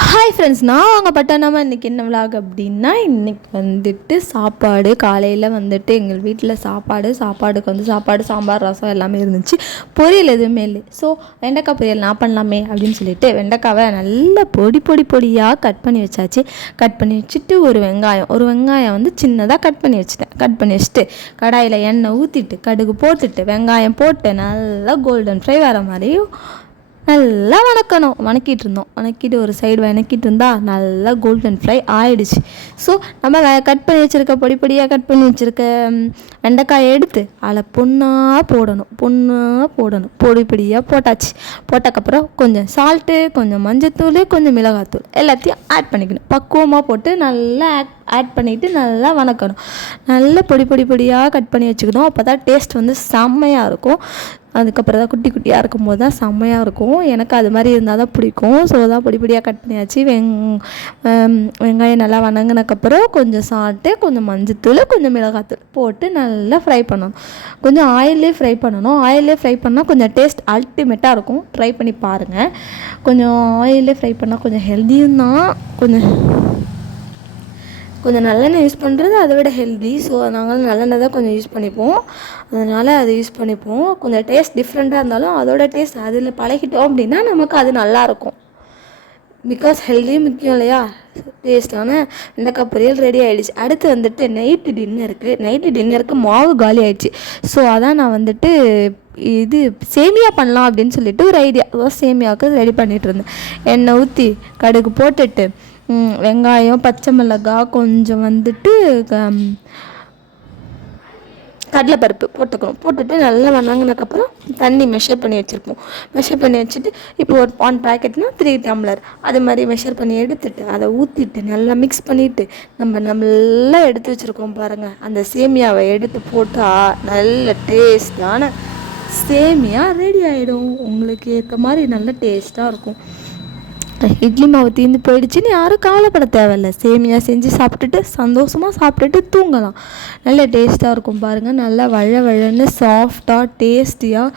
Hi friends, நான் வாங்க பட்டானாமா இன்றைக்கி என்ன விலாக் அப்படின்னா, இன்றைக்கி வந்துட்டு சாப்பாடு காலையில் வந்துட்டு எங்கள் வீட்டில் சாப்பாடுக்கு வந்து சாப்பாடு, சாம்பார், ரசம் எல்லாமே இருந்துச்சு. பொரியல் எதுவுமே இல்லை. ஸோ வெண்டைக்காய் பொரியல் நான் பண்ணலாமே அப்படின்னு சொல்லிட்டு வெண்டைக்காவை நல்லா பொடியாக கட் பண்ணி வச்சாச்சு. கட் பண்ணி வச்சுட்டு ஒரு வெங்காயம் வந்து சின்னதாக கட் பண்ணி வச்சுட்டு கடாயில் எண்ணெய் ஊற்றிட்டு கடுகு போட்டுட்டு வெங்காயம் போட்டு நல்லா கோல்டன் ஃப்ரை வர மாதிரி நல்லா வணக்கிட்டு ஒரு சைடு வணக்கிட்டு இருந்தால் நல்லா கோல்டன் ஃப்ரை ஆகிடுச்சு. ஸோ நம்ம கட் பண்ணி வச்சுருக்க பொடியாக கட் பண்ணி வச்சுருக்க வெண்டைக்காயை எடுத்து அதில் பொடியாக போடணும். பொடியாக போட்டக்கப்புறம் கொஞ்சம் சால்ட்டு, கொஞ்சம் மஞ்சத்தூள், கொஞ்சம் மிளகாத்தூள் எல்லாத்தையும் ஆட் பண்ணிக்கணும். பக்குவமாக போட்டு நல்லா ஆட் பண்ணிவிட்டு நல்லா வணக்கணும். நல்லா பொடியாக கட் பண்ணி வச்சுக்கணும். அப்போ தான் டேஸ்ட் வந்து செம்மையாக இருக்கும். அதுக்கப்புறம் தான் குட்டியாக இருக்கும்போது தான் செம்மையாக இருக்கும். எனக்கு அது மாதிரி இருந்தால் தான் பிடிக்கும். ஸோ தான் பொடியாக கட் பண்ணியாச்சு. வெங்காயம் நல்லா வணங்கினக்கப்புறம் கொஞ்சம் சால்ட்டு, கொஞ்சம் மஞ்சத்தூள், கொஞ்சம் மிளகாத்தூள் போட்டு நல்லா ஃப்ரை பண்ணணும். கொஞ்சம் ஆயிலே ஃப்ரை பண்ணணும். ஆயிலே ஃப்ரை பண்ணால் கொஞ்சம் டேஸ்ட் அல்டிமேட்டாக இருக்கும். ட்ரை பண்ணி பாருங்கள். கொஞ்சம் ஆயிலே ஃப்ரை பண்ணால் கொஞ்சம் ஹெல்த்தியும் தான். கொஞ்சம் நல்லெண்ணெய் யூஸ் பண்ணுறது அதை விட ஹெல்தி. ஸோ நாங்கள் நல்லெண்ணெய் தான் கொஞ்சம் யூஸ் பண்ணிப்போம். அதனால் அதை யூஸ் பண்ணிப்போம். கொஞ்சம் டேஸ்ட் டிஃப்ரெண்ட்டாக இருந்தாலும் அதோட டேஸ்ட் அதில் பழகிட்டோம் அப்படின்னா நமக்கு அது நல்லாயிருக்கும். பிகாஸ் ஹெல்த்தியும் முக்கியம் இல்லையா? டேஸ்ட்டான வெண்டைக்காய் பொரியல் ரெடி ஆகிடுச்சு. அடுத்து வந்துட்டு நைட்டு டின்னருக்கு மாவு காலி ஆகிடுச்சு. ஸோ அதான் நான் வந்துட்டு சேமியா பண்ணலாம் அப்படின்னு சொல்லிட்டு ஒரு ஐடியா. சேமியாவுக்கு ரெடி பண்ணிகிட்டு இருந்தேன். எண்ணெய் ஊற்றி கடுகு போட்டுட்டு வெங்காயம், பச்சை மிளகாய், கொஞ்சம் வந்துட்டு கடலைப்பருப்பு போட்டுட்டு நல்லா வணங்கினதுக்கப்புறம் தண்ணி மெஷர் பண்ணி வச்சுட்டு இப்போ ஒரு 1 பேக்கெட்னா 3 டம்ளர் அது மாதிரி மெஷர் பண்ணி எடுத்துட்டு அதை ஊற்றிட்டு நல்லா மிக்ஸ் பண்ணிவிட்டு நல்லா எடுத்து வச்சுருக்கோம் பாருங்கள். அந்த சேமியாவை எடுத்து போட்டால் நல்ல டேஸ்டான சேமியா ரெடி ஆகிடும். உங்களுக்கு ஏற்ற மாதிரி நல்ல டேஸ்ட்டாக இருக்கும். இட்லி மாவு தீர்ந்து போயிடுச்சுன்னு யாரும் கவலைப்பட தேவையில்லை. சேமியா செஞ்சு சாப்பிட்டுட்டு சந்தோஷமாக சாப்பிட்டுட்டு தூங்கலாம். நல்ல டேஸ்ட்டாக இருக்கும் பாருங்கள். நல்லா வழன்னு சாஃப்டாக டேஸ்டியாக